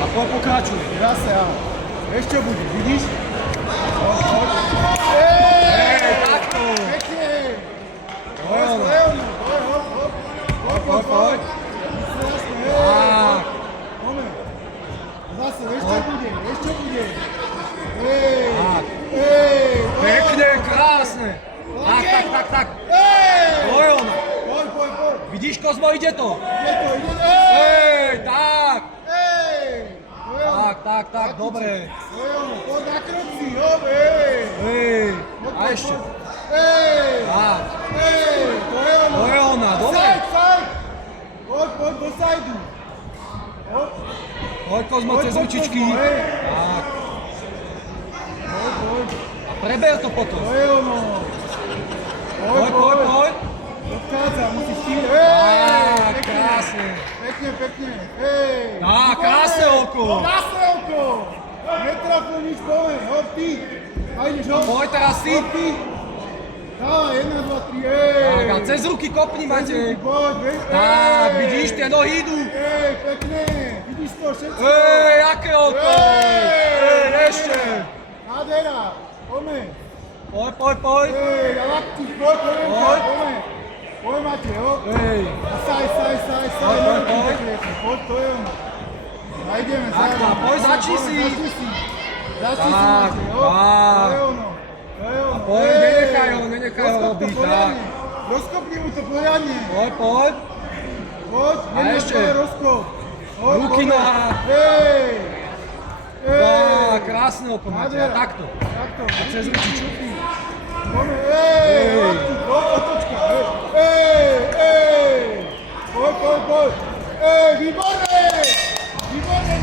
A pokračuje. Zase, áno. Vieš čo bude, vidíš? Takto. Pekne. Poď. Tak. Zase, vieš čo bude? Tak. Pekne, krásne. Tak. To je ono. Poď. Vidíš, Kozmo, ide to. Ide. Tak. Tak, Tak, dobre. To je ono, poď na kroci, A ešte. Tak. To je ono. To je ona, dobre. Side. Poď do sajdu. Poď, Kozmo, cez ručičky. Tak. Poď. A preber to potom. To je ono. Poď. Odchádza, musíš ti. Tak, krásne. Pekne. Tak, krásne oko. Krásne oko. Netrafil nič, povedz, hop ty. A ideš, hop. Poď teraz ty. Dávaj, 1, 2, 3, Tak, a cez ruky kopni, Matej. Poď, Tak, vidíš, tie nohy idú. Pekne. Vidíš to všetko. Aké oko. Ešte. Nádhera. Poďme. Poď. Galaktik, poď. Poď, Matej, hop. Saj. Poď, to je ono. A ideme, Takto, poď, začni si. Začni si, Tak, Matej, hop. tak. To je ono. Poď, nenechaj ho robiť, tak. Rozkopni mu to poriadne. Poď. Poď, A ešte. rozkop. Ruky noha. Tak, krásne oko, Matej. A takto. A cez ručičku. Poďme, otočka. Poď. Výborné.